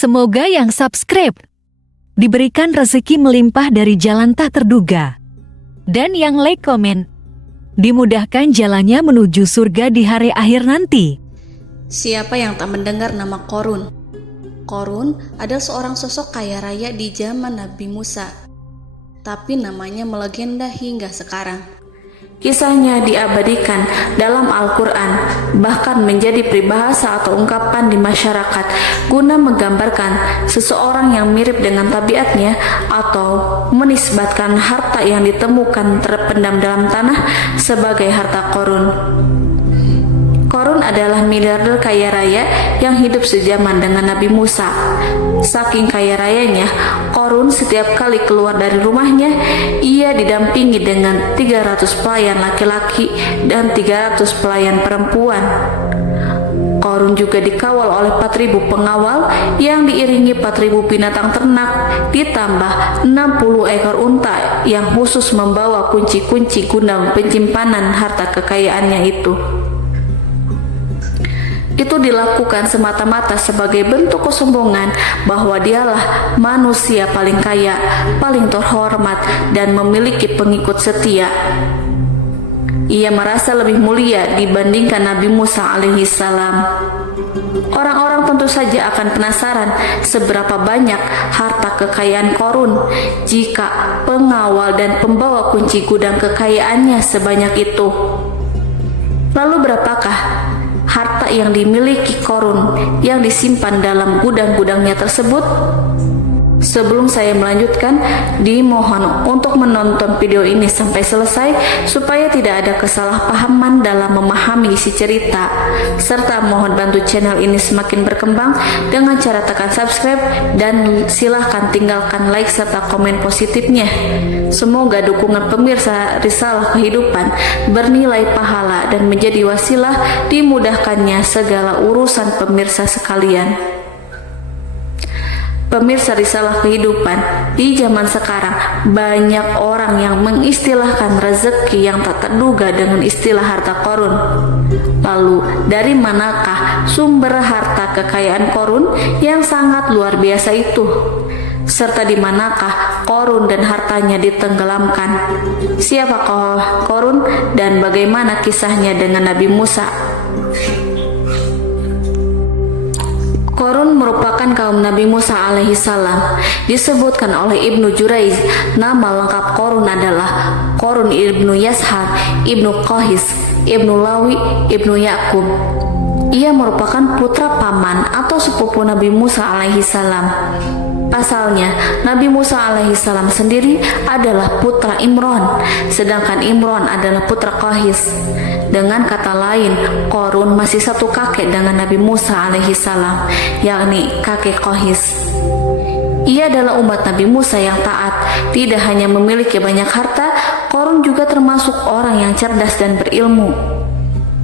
Semoga yang subscribe diberikan rezeki melimpah dari jalan tak terduga. Dan yang like komen, dimudahkan jalannya menuju surga di hari akhir nanti. Siapa yang tak mendengar nama Qorun? Qorun adalah seorang sosok kaya raya di zaman Nabi Musa, tapi namanya melegenda hingga sekarang. Kisahnya diabadikan dalam Al-Quran, bahkan menjadi peribahasa atau ungkapan di masyarakat guna menggambarkan seseorang yang mirip dengan tabiatnya atau menisbatkan harta yang ditemukan terpendam dalam tanah sebagai harta Qorun. Qorun adalah miliarder kaya raya yang hidup sejaman dengan Nabi Musa. Saking kaya rayanya, Qorun setiap kali keluar dari rumahnya, ia didampingi dengan 300 pelayan laki-laki dan 300 pelayan perempuan. Qorun juga dikawal oleh 4.000 pengawal yang diiringi 4.000 binatang ternak, ditambah 60 ekor unta yang khusus membawa kunci-kunci gudang penyimpanan harta kekayaannya itu. Itu dilakukan semata-mata sebagai bentuk kesombongan bahwa dialah manusia paling kaya, paling terhormat, dan memiliki pengikut setia. Ia merasa lebih mulia dibandingkan Nabi Musa alaihissalam. Orang-orang tentu saja akan penasaran seberapa banyak harta kekayaan Qorun jika pengawal dan pembawa kunci gudang kekayaannya sebanyak itu. Lalu berapakah harta yang dimiliki Qorun yang disimpan dalam gudang-gudangnya tersebut? Sebelum saya melanjutkan, dimohon untuk menonton video ini sampai selesai supaya tidak ada kesalahpahaman dalam memahami isi cerita, serta mohon bantu channel ini semakin berkembang dengan cara tekan subscribe dan silahkan tinggalkan like serta komen positifnya. Semoga dukungan pemirsa Risalah Kehidupan bernilai pahala dan menjadi wasilah dimudahkannya segala urusan pemirsa sekalian. Pemirsa Risalah Kehidupan, di zaman sekarang banyak orang yang mengistilahkan rezeki yang tak terduga dengan istilah harta Qorun. Lalu, dari manakah sumber harta kekayaan Qorun yang sangat luar biasa itu? Serta di manakah Qorun dan hartanya ditenggelamkan? Siapakah Qorun dan bagaimana kisahnya dengan Nabi Musa? Qorun merupakan kaum Nabi Musa alaihissalam. Disebutkan oleh Ibnu Jurayj, nama lengkap Qorun adalah Qorun ibnu Yashar, ibnu Qahis, ibnu Lawi, ibnu Yakub. Ia merupakan putra paman atau sepupu Nabi Musa alaihissalam. Pasalnya, Nabi Musa alaihissalam sendiri adalah putra Imron, sedangkan Imron adalah putra Qahis. Dengan kata lain, Qorun masih satu kakek dengan Nabi Musa alaihissalam, yakni kakek Qahis. Ia adalah umat Nabi Musa yang taat. Tidak hanya memiliki banyak harta, Qorun juga termasuk orang yang cerdas dan berilmu.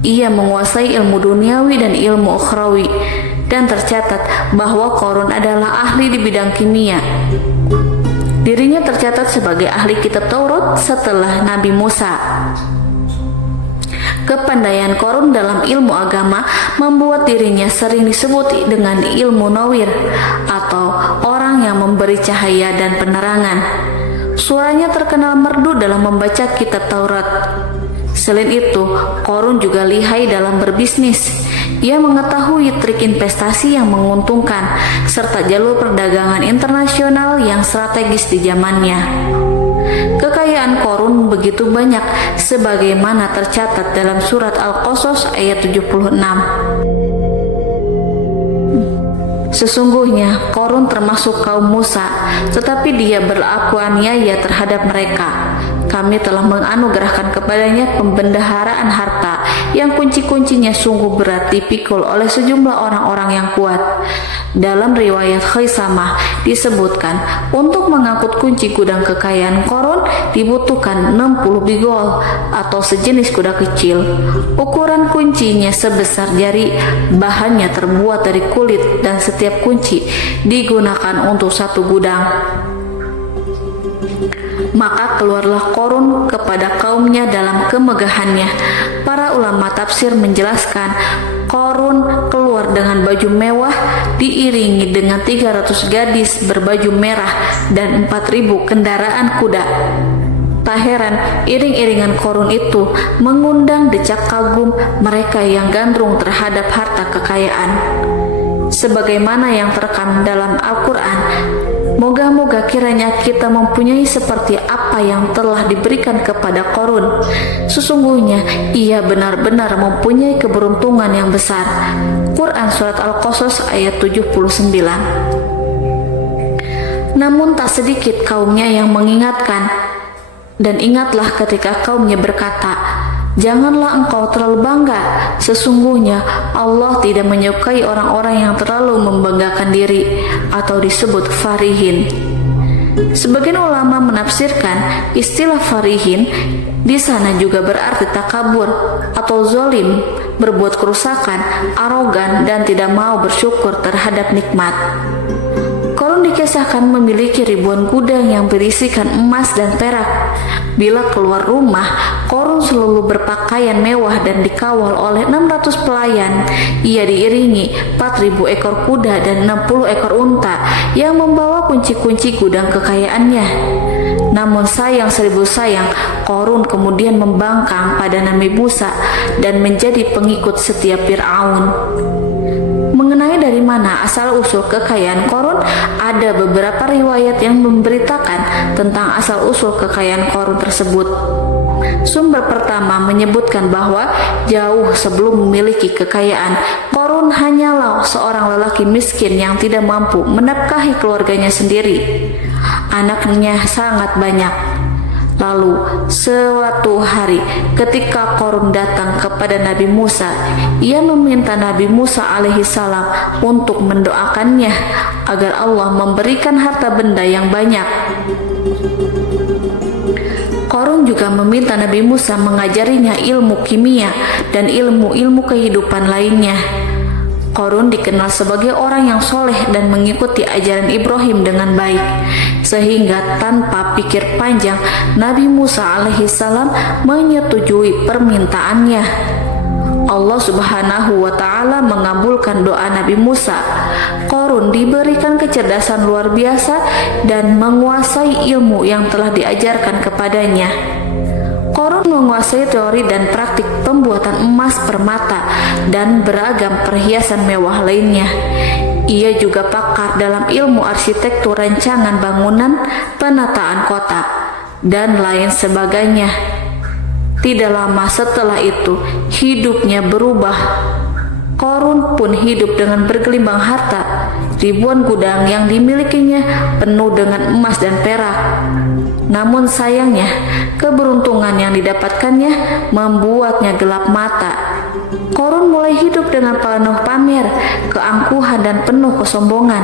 Ia menguasai ilmu duniawi dan ilmu ukhrawi, dan tercatat bahwa Qorun adalah ahli di bidang kimia. Dirinya tercatat sebagai ahli kitab Taurat setelah Nabi Musa. Kepandaian Qorun dalam ilmu agama membuat dirinya sering disebut dengan ilmu nawir atau orang yang memberi cahaya dan penerangan. Suaranya terkenal merdu dalam membaca kitab Taurat. Selain itu, Qorun juga lihai dalam berbisnis. Ia mengetahui trik investasi yang menguntungkan serta jalur perdagangan internasional yang strategis di zamannya. Kekayaan Qorun begitu banyak sebagaimana tercatat dalam surat Al-Qasas ayat 76. Sesungguhnya Qorun termasuk kaum Musa, tetapi dia berlaku aniaya terhadap mereka. Kami telah menganugerahkan kepadanya pembendaharaan harta yang kunci-kuncinya sungguh berat dipikul oleh sejumlah orang-orang yang kuat. Dalam riwayat Khaisamah disebutkan, untuk mengangkut kunci gudang kekayaan Qorun dibutuhkan 60 bigol atau sejenis kuda kecil. Ukuran kuncinya sebesar jari, bahannya terbuat dari kulit dan setiap kunci digunakan untuk satu gudang. Maka keluarlah Qorun kepada kaumnya dalam kemegahannya. Para ulama tafsir menjelaskan Korun keluar dengan baju mewah diiringi dengan 300 gadis berbaju merah dan 4.000 kendaraan kuda. Tak heran iring-iringan Korun itu mengundang decak kagum mereka yang gandrung terhadap harta kekayaan. Sebagaimana yang terekam dalam Al-Quran, moga-moga kiranya kita mempunyai seperti apa yang telah diberikan kepada Korun. Sesungguhnya ia benar-benar mempunyai keberuntungan yang besar. Quran Surat Al-Qasas ayat 79. Namun tak sedikit kaumnya yang mengingatkan, dan ingatlah ketika kaumnya berkata, janganlah engkau terlalu bangga. Sesungguhnya Allah tidak menyukai orang-orang yang terlalu membanggakan diri atau disebut farihin. Sebagian ulama menafsirkan istilah farihin di sana juga berarti takabur atau zolim, berbuat kerusakan, arogan, dan tidak mau bersyukur terhadap nikmat. Korun dikisahkan memiliki ribuan gudang yang berisikan emas dan perak. Bila keluar rumah, Korun selalu berpakaian mewah dan dikawal oleh 600 pelayan. Ia diiringi 4.000 ekor kuda dan 60 ekor unta yang membawa kunci-kunci gudang kekayaannya. Namun sayang seribu sayang, Korun kemudian membangkang pada Nabi Musa dan menjadi pengikut setia Fir'aun. Mengenai dari mana asal-usul kekayaan Korun, ada beberapa riwayat yang memberitakan tentang asal-usul kekayaan Korun tersebut. Sumber pertama menyebutkan bahwa jauh sebelum memiliki kekayaan, Korun hanyalah seorang lelaki miskin yang tidak mampu menafkahi keluarganya sendiri. Anaknya sangat banyak. Lalu suatu hari ketika Korun datang kepada Nabi Musa, ia meminta Nabi Musa alaihissalam untuk mendoakannya agar Allah memberikan harta benda yang banyak. Korun juga meminta Nabi Musa mengajarinya ilmu kimia dan ilmu-ilmu kehidupan lainnya. Korun dikenal sebagai orang yang soleh dan mengikuti ajaran Ibrahim dengan baik, sehingga tanpa pikir panjang Nabi Musa alaihissalam menyetujui permintaannya. Allah Subhanahu wa Ta'ala mengabulkan doa Nabi Musa. Korun diberikan kecerdasan luar biasa dan menguasai ilmu yang telah diajarkan kepadanya. Korun menguasai teori dan praktik pembuatan emas permata dan beragam perhiasan mewah lainnya. Ia juga pakar dalam ilmu arsitektur rancangan bangunan, penataan kota, dan lain sebagainya. Tidak lama setelah itu, hidupnya berubah. Korun pun hidup dengan bergelimbang harta. Ribuan gudang yang dimilikinya penuh dengan emas dan perak. Namun sayangnya, keberuntungan yang didapatkannya membuatnya gelap mata. Korun mulai hidup dengan penuh pamer, keangkuhan, dan penuh kesombongan.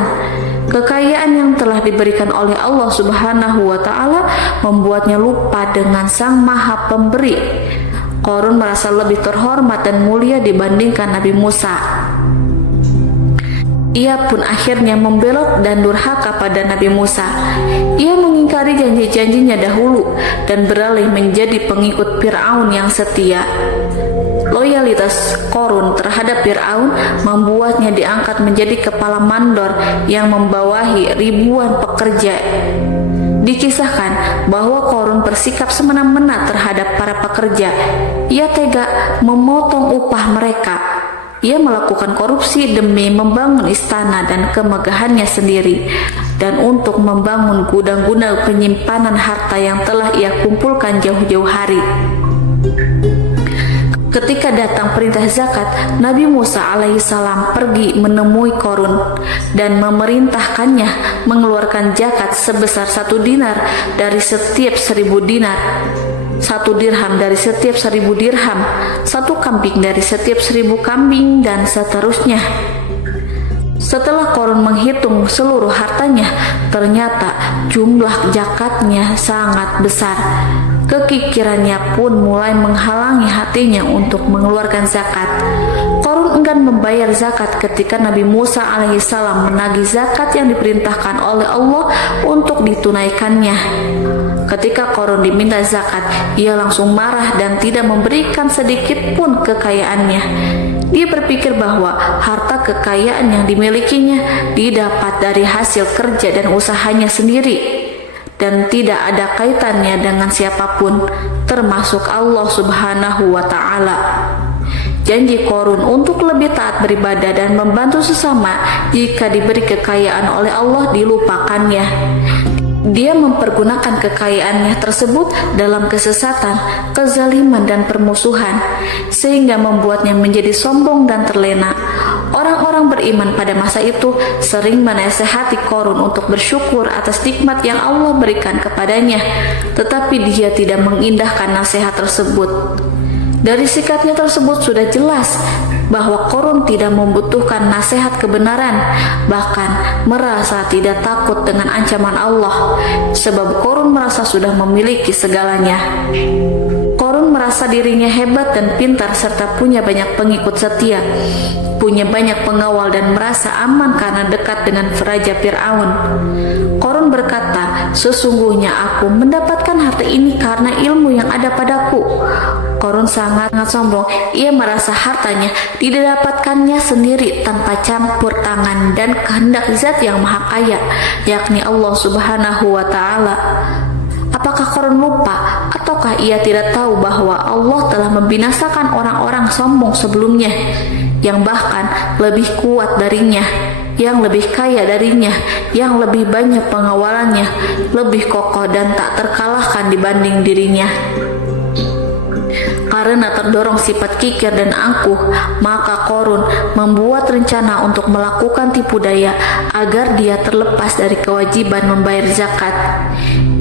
Kekayaan yang telah diberikan oleh Allah Subhanahu wa Ta'ala membuatnya lupa dengan Sang Maha Pemberi. Korun merasa lebih terhormat dan mulia dibandingkan Nabi Musa. Ia pun akhirnya membelot dan durhaka pada Nabi Musa. Ia mengingkari janji-janjinya dahulu dan beralih menjadi pengikut Fir'aun yang setia. Loyalitas Korun terhadap Fir'aun membuatnya diangkat menjadi kepala mandor yang membawahi ribuan pekerja. Dikisahkan bahwa Korun bersikap semena-mena terhadap para pekerja. Ia tega memotong upah mereka. Ia melakukan korupsi demi membangun istana dan kemegahannya sendiri, dan untuk membangun gudang-gudang penyimpanan harta yang telah ia kumpulkan jauh-jauh hari. Ketika datang perintah zakat, Nabi Musa alaihissalam pergi menemui Korun dan memerintahkannya mengeluarkan zakat sebesar 1 dinar dari setiap 1.000 dinar, 1 dirham dari setiap 1.000 dirham, 1 kambing dari setiap 1.000 kambing, dan seterusnya. Setelah Korun menghitung seluruh hartanya, ternyata jumlah zakatnya sangat besar. Kekikirannya pun mulai menghalangi hatinya untuk mengeluarkan zakat. Korun enggan membayar zakat ketika Nabi Musa alaihissalam menagih zakat yang diperintahkan oleh Allah untuk ditunaikannya. Ketika Korun diminta zakat, ia langsung marah dan tidak memberikan sedikit pun kekayaannya. Dia berpikir bahwa harta kekayaan yang dimilikinya didapat dari hasil kerja dan usahanya sendiri dan tidak ada kaitannya dengan siapapun, termasuk Allah Subhanahu wa Ta'ala. Janji Qorun untuk lebih taat beribadah dan membantu sesama jika diberi kekayaan oleh Allah dilupakannya. Dia mempergunakan kekayaannya tersebut dalam kesesatan, kezaliman, dan permusuhan, sehingga membuatnya menjadi sombong dan terlena. Orang-orang beriman pada masa itu sering menasehati Qorun untuk bersyukur atas nikmat yang Allah berikan kepadanya, tetapi dia tidak mengindahkan nasihat tersebut. Dari sikapnya tersebut sudah jelas bahwa Qorun tidak membutuhkan nasihat kebenaran, bahkan merasa tidak takut dengan ancaman Allah, sebab Qorun merasa sudah memiliki segalanya. Qorun merasa dirinya hebat dan pintar serta punya banyak pengikut setia, punya banyak pengawal dan merasa aman karena dekat dengan Raja Fir'aun. Qorun berkata, "Sesungguhnya aku mendapatkan harta ini karena ilmu yang ada padaku." Qorun sangat sombong. Ia merasa hartanya didapatkannya sendiri tanpa campur tangan dan kehendak Zat yang Maha Kaya, yakni Allah Subhanahu wa Ta'ala. Apakah Qorun lupa ataukah ia tidak tahu bahwa Allah telah membinasakan orang-orang sombong sebelumnya yang bahkan lebih kuat darinya, yang lebih kaya darinya, yang lebih banyak pengawalannya, lebih kokoh dan tak terkalahkan dibanding dirinya? Karena terdorong sifat kikir dan angkuh, maka Qorun membuat rencana untuk melakukan tipu daya agar dia terlepas dari kewajiban membayar zakat.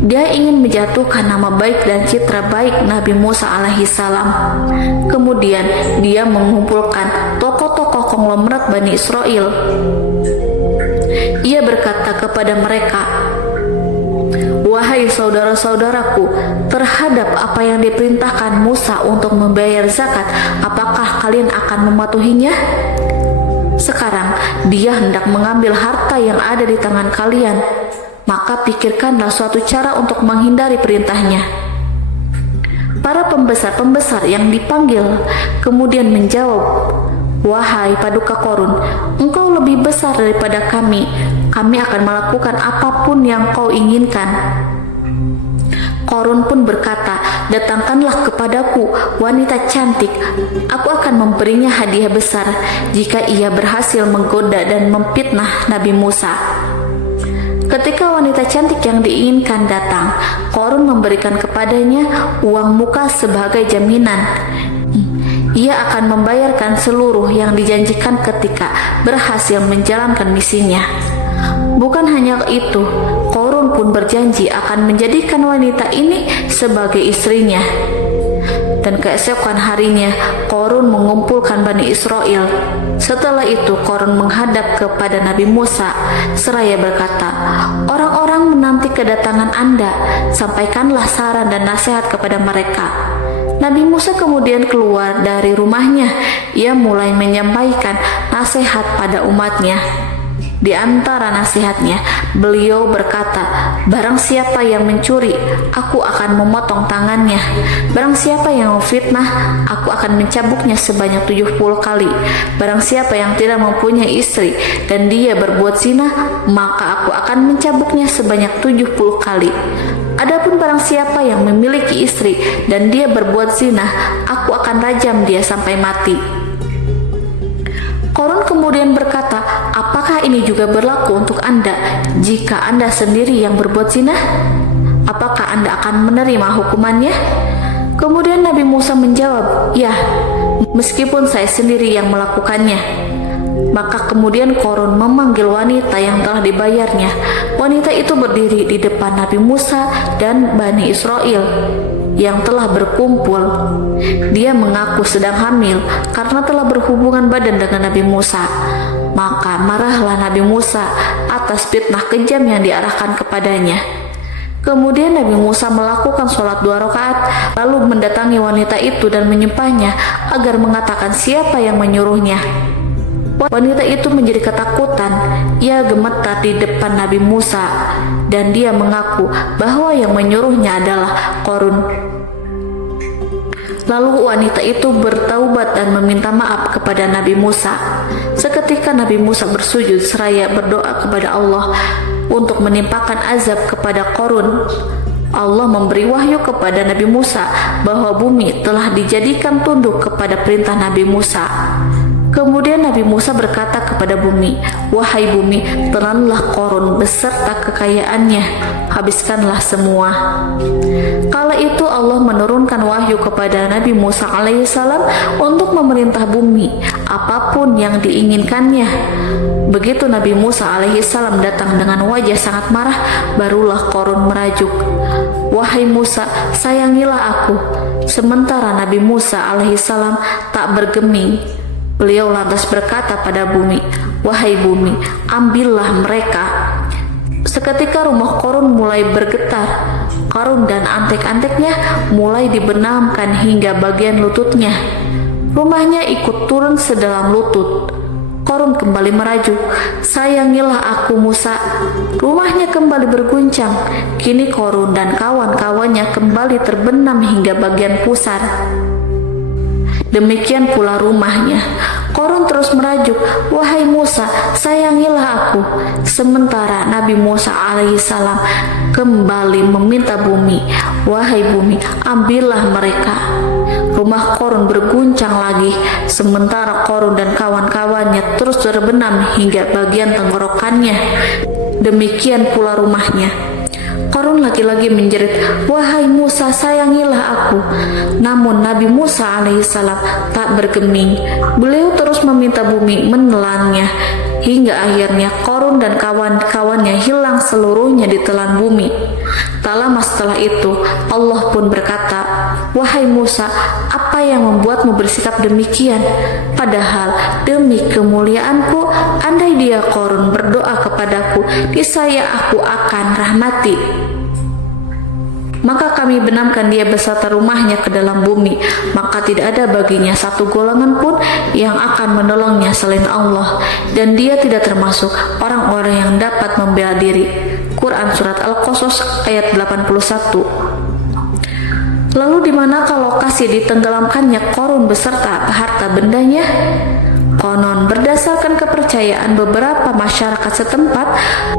Dia ingin menjatuhkan nama baik dan citra baik Nabi Musa alaihissalam. Kemudian dia mengumpulkan tokoh-tokoh konglomerat Bani Israel. Ia berkata kepada mereka, "Wahai saudara-saudaraku, terhadap apa yang diperintahkan Musa untuk membayar zakat, apakah kalian akan mematuhinya? Sekarang dia hendak mengambil harta yang ada di tangan kalian, maka pikirkanlah suatu cara untuk menghindari perintahnya." Para pembesar-pembesar yang dipanggil kemudian menjawab, "Wahai paduka Qorun, engkau lebih besar daripada kami. Kami akan melakukan apapun yang kau inginkan." Qorun pun berkata, "Datangkanlah kepadaku wanita cantik. Aku akan memberinya hadiah besar jika ia berhasil menggoda dan memfitnah Nabi Musa." Ketika wanita cantik yang diinginkan datang, Qorun memberikan kepadanya uang muka sebagai jaminan. Ia akan membayarkan seluruh yang dijanjikan ketika berhasil menjalankan misinya. Bukan hanya itu, Qorun pun berjanji akan menjadikan wanita ini sebagai istrinya. Dan keesokan harinya, Qorun mengumpulkan Bani Israel. Setelah itu, Qorun menghadap kepada Nabi Musa seraya berkata, "Orang-orang menanti kedatangan Anda, sampaikanlah saran dan nasihat kepada mereka." Nabi Musa kemudian keluar dari rumahnya. Ia mulai menyampaikan nasihat pada umatnya. Di antara nasihatnya, beliau berkata, "Barang siapa yang mencuri, aku akan memotong tangannya. Barang siapa yang memfitnah, aku akan mencambuknya sebanyak 70 kali. Barang siapa yang tidak mempunyai istri dan dia berbuat zina, maka aku akan mencambuknya sebanyak 70 kali. Adapun barang siapa yang memiliki istri dan dia berbuat zina, aku akan rajam dia sampai mati." Qorun kemudian berkata, "Apakah ini juga berlaku untuk Anda jika Anda sendiri yang berbuat zina? Apakah Anda akan menerima hukumannya?" Kemudian Nabi Musa menjawab, "Ya, meskipun saya sendiri yang melakukannya." Maka kemudian Qorun memanggil wanita yang telah dibayarnya. Wanita itu berdiri di depan Nabi Musa dan Bani Israel yang telah berkumpul. Dia mengaku sedang hamil karena telah berhubungan badan dengan Nabi Musa. Maka marahlah Nabi Musa atas fitnah kejam yang diarahkan kepadanya. Kemudian Nabi Musa melakukan sholat 2 rakaat, lalu mendatangi wanita itu dan menyumpahnya agar mengatakan siapa yang menyuruhnya. Wanita itu menjadi ketakutan. Ia gemetar di depan Nabi Musa dan dia mengaku bahwa yang menyuruhnya adalah Qorun. Lalu wanita itu bertaubat dan meminta maaf kepada Nabi Musa. Seketika Nabi Musa bersujud seraya berdoa kepada Allah untuk menimpakan azab kepada Qarun. Allah memberi wahyu kepada Nabi Musa bahwa bumi telah dijadikan tunduk kepada perintah Nabi Musa. Kemudian Nabi Musa berkata kepada bumi, "Wahai bumi, telanlah Qarun beserta kekayaannya, habiskanlah semua." Kala itu Allah menurunkan wahyu kepada Nabi Musa alaihissalam untuk memerintah bumi apapun yang diinginkannya. Begitu Nabi Musa alaihissalam datang dengan wajah sangat marah, barulah Qarun merajuk, "Wahai Musa, sayangilah aku." Sementara Nabi Musa alaihissalam tak bergeming. Beliau lantas berkata pada bumi, "Wahai bumi, ambillah mereka." Seketika rumah Qarun mulai bergetar. Qarun dan antek-anteknya mulai dibenamkan hingga bagian lututnya. Rumahnya ikut turun sedalam lutut. Qarun kembali merajuk, "Sayangilah aku Musa." Rumahnya kembali berguncang. Kini Qarun dan kawan-kawannya kembali terbenam hingga bagian pusar. Demikian pula rumahnya. Qarun terus merajuk, "Wahai Musa, sayangilah aku." Sementara Nabi Musa alaihissalam kembali meminta bumi, "Wahai bumi, ambillah mereka." Rumah Qarun berguncang lagi, sementara Qarun dan kawan-kawannya terus terbenam hingga bagian tenggorokannya. Demikian pula rumahnya. Qarun lagi-lagi menjerit, "Wahai Musa, sayangilah aku." Namun Nabi Musa alaihissalam tak bergeming. Beliau terus meminta bumi menelannya, hingga akhirnya Qarun dan kawan-kawannya hilang seluruhnya di telan bumi. Tak lama setelah itu, Allah pun berkata, "Wahai Musa, apa yang membuatmu bersikap demikian? Padahal demi kemuliaanku, andai dia Qarun berdoa kepadaku, niscaya aku akan rahmati. Maka kami benamkan dia beserta rumahnya ke dalam bumi, maka tidak ada baginya satu golongan pun yang akan menolongnya selain Allah, dan dia tidak termasuk orang-orang yang dapat membela diri." Quran Surat Al-Qasas ayat 81. Lalu di manakah lokasi ditenggelamkannya Qarun beserta harta bendanya? Konon berdasarkan kepercayaan beberapa masyarakat setempat,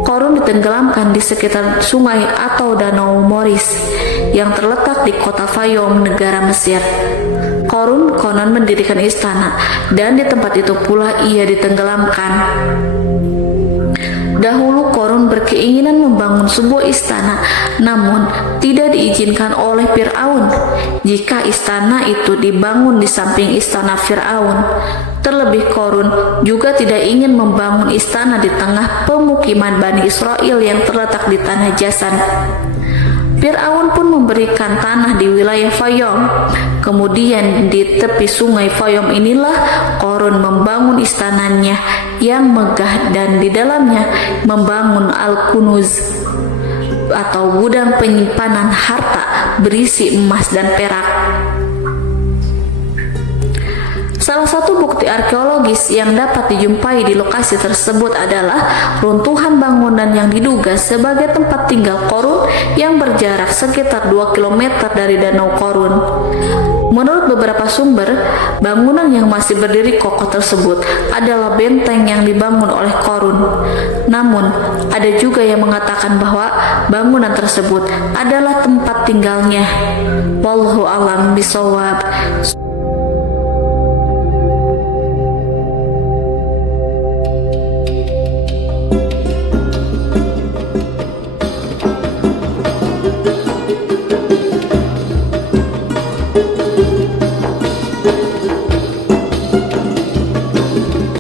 Qarun ditenggelamkan di sekitar sungai atau danau Moris yang terletak di kota Fayum, negara Mesir. Qarun konon mendirikan istana, dan di tempat itu pula ia ditenggelamkan. Dahulu Qarun berkeinginan membangun sebuah istana, namun tidak diizinkan oleh Fir'aun jika istana itu dibangun di samping istana Fir'aun. Terlebih Qarun juga tidak ingin membangun istana di tengah pemukiman Bani Israel yang terletak di tanah Jasan. Fir'aun pun memberikan tanah di wilayah Fayum. Kemudian di tepi sungai Fayum inilah Qarun membangun istananya yang megah, dan di dalamnya membangun Al-Kunuz atau gudang penyimpanan harta berisi emas dan perak. Salah satu bukti arkeologis yang dapat dijumpai di lokasi tersebut adalah runtuhan bangunan yang diduga sebagai tempat tinggal Qarun yang berjarak sekitar 2 km dari Danau Qarun. Menurut beberapa sumber, bangunan yang masih berdiri kokoh tersebut adalah benteng yang dibangun oleh Qarun. Namun, ada juga yang mengatakan bahwa bangunan tersebut adalah tempat tinggalnya. Wallahu a'lam bishawab.